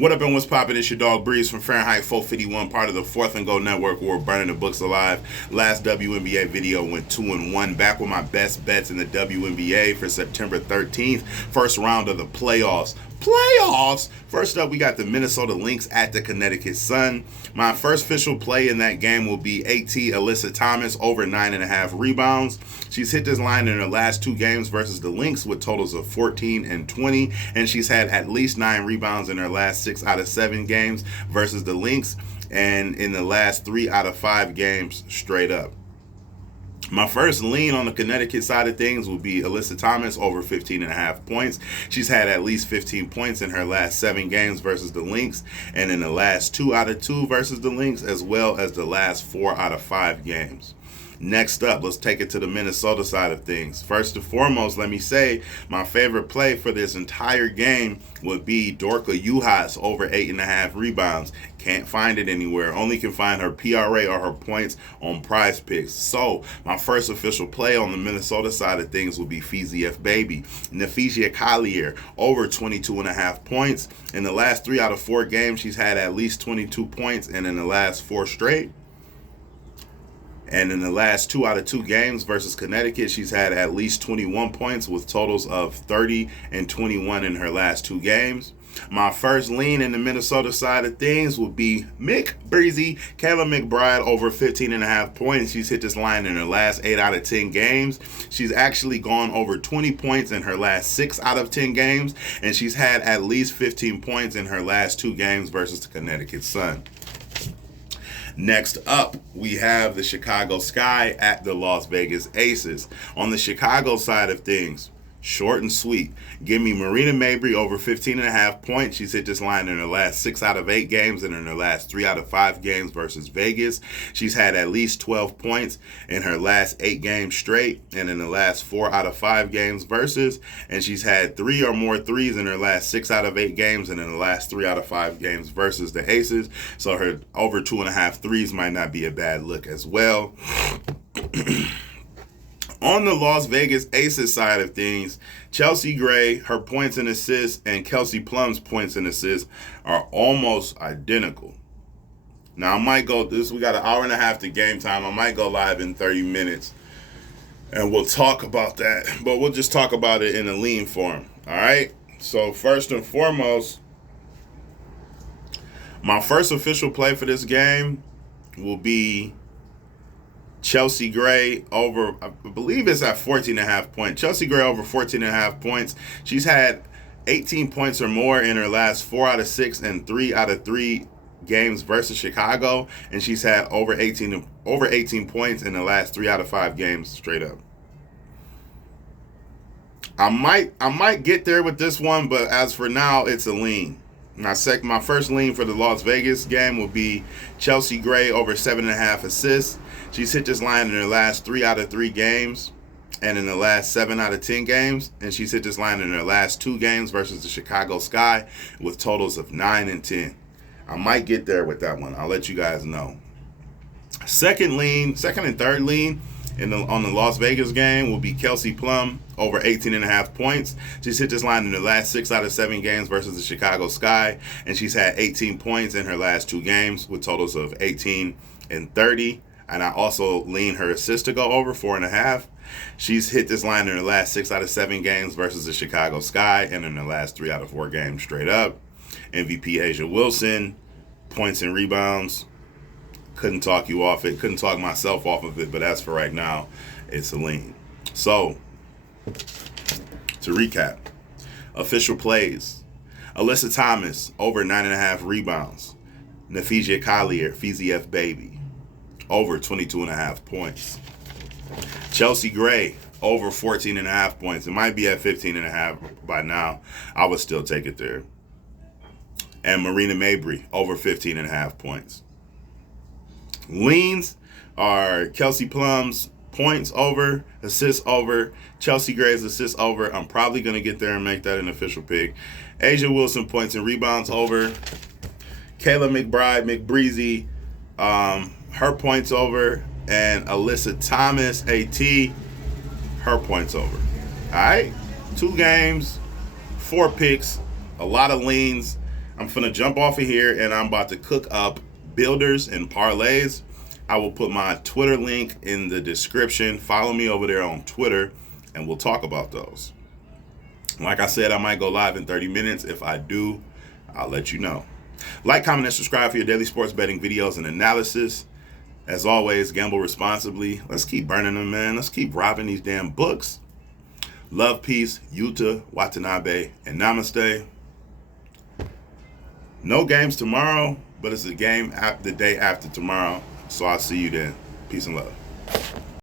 What up and what's poppin'? It's your dog Breeze from Fahrenheit 451, part of the Fourth and Go Network. We're burning the books alive. Last WNBA video went 2-1. Back with my best bets in the WNBA for September 13th. First round of the playoffs. First up, we got the Minnesota Lynx at the Connecticut Sun. My first official play in that game will be AT Alyssa Thomas over 9.5 rebounds. She's hit this line in her last two games versus the Lynx with totals of 14 and 20, and she's had at least 9 rebounds in her last 6 out of 7 games versus the Lynx, and in the last 3 out of 5 games straight up. My first lean on the Connecticut side of things will be Alyssa Thomas over 15.5 points. She's had at least 15 points in her last 7 games versus the Lynx, and in the last 2 out of 2 versus the Lynx, as well as the last 4 out of 5 games. Next up, let's take it to the Minnesota side of things. First and foremost, let me say my favorite play for this entire game would be Dorka Juhas over 8.5 rebounds. Can't find it anywhere. Only can find her PRA or her points on Prize Picks. So my first official play on the Minnesota side of things will be FZF Baby. Nafisia Collier over 22.5 points. In the last 3 out of 4 games, she's had at least 22 points, and in the last 4 straight. And in the last 2 out of 2 games versus Connecticut, she's had at least 21 points with totals of 30 and 21 in her last 2 games. My first lean in the Minnesota side of things will be Kayla McBride over 15.5 points. She's hit this line in her last 8 out of 10 games. She's actually gone over 20 points in her last 6 out of 10 games, and she's had at least 15 points in her last 2 games versus the Connecticut Sun. Next up, we have the Chicago Sky at the Las Vegas Aces. On the Chicago side of things, short and sweet. Give me Marina Mabrey over 15.5 points. She's hit this line in her last 6 out of 8 games and in her last 3 out of 5 games versus Vegas. She's had at least 12 points in her last 8 games straight and in the last 4 out of 5 games versus. And she's had 3 or more threes in her last 6 out of 8 games and in the last 3 out of 5 games versus the Aces. So her over 2.5 threes might not be a bad look as well. On the Las Vegas Aces side of things, Chelsea Gray, her points and assists, and Kelsey Plum's points and assists are almost identical. Now, I might go, we got an hour and a half to game time. I might go live in 30 minutes, and we'll talk about that. But we'll just talk about it in a lean form, all right? So, first and foremost, my first official play for this game will be Chelsea Gray over, I believe it's at 14.5 points. Chelsea Gray over 14.5 points. She's had 18 points or more in her last 4 out of 6 and 3 out of 3 games versus Chicago, and she's had over 18 points in the last 3 out of 5 games straight up. I might get there with this one, but as for now, it's a lean. My first lean for the Las Vegas game will be Chelsea Gray over 7.5 assists. She's hit this line in her last 3 out of 3 games and in the last 7 out of 10 games. And she's hit this line in her last 2 games versus the Chicago Sky with totals of 9 and 10. I might get there with that one. I'll let you guys know. Second and third lean on the Las Vegas game will be Kelsey Plum over 18.5 points. She's hit this line in the last 6 out of 7 games versus the Chicago Sky, and she's had 18 points in her last 2 games with totals of 18 and 30. And I also lean her assist to go over 4.5. She's hit this line in her last 6 out of 7 games versus the Chicago Sky, and in the last 3 out of 4 games straight up. MVP Asia Wilson, points and rebounds. Couldn't talk you off it. Couldn't talk myself off of it, but as for right now, it's a lean. So, to recap, official plays. Alyssa Thomas, over 9.5 rebounds. Nafisia Collier, FZF Baby, over 22.5 points. Chelsea Gray, over 14.5 points. It might be at 15.5 by now. I would still take it there. And Marina Mabrey, over 15.5 points. Leans are Kelsey Plum's points over, assists over, Chelsea Gray's assists over. I'm probably going to get there and make that an official pick. Asia Wilson, points and rebounds over. Kayla McBreezy, her points over. And Alyssa Thomas, AT, her points over. All right? 2 games, 4 picks, a lot of leans. I'm finna jump off of here and I'm about to cook up builders and parlays. I will put my Twitter link in the description. Follow me over there on Twitter and we'll talk about those. Like I said, I might go live in 30 minutes. If I do, I'll let you know. Like, comment, and subscribe for your daily sports betting videos and analysis. As always, gamble responsibly. Let's keep burning them, man. Let's keep robbing these damn books. Love, peace, Yuta, Watanabe, and Namaste. No games tomorrow, but it's a game the day after tomorrow. So I'll see you then. Peace and love.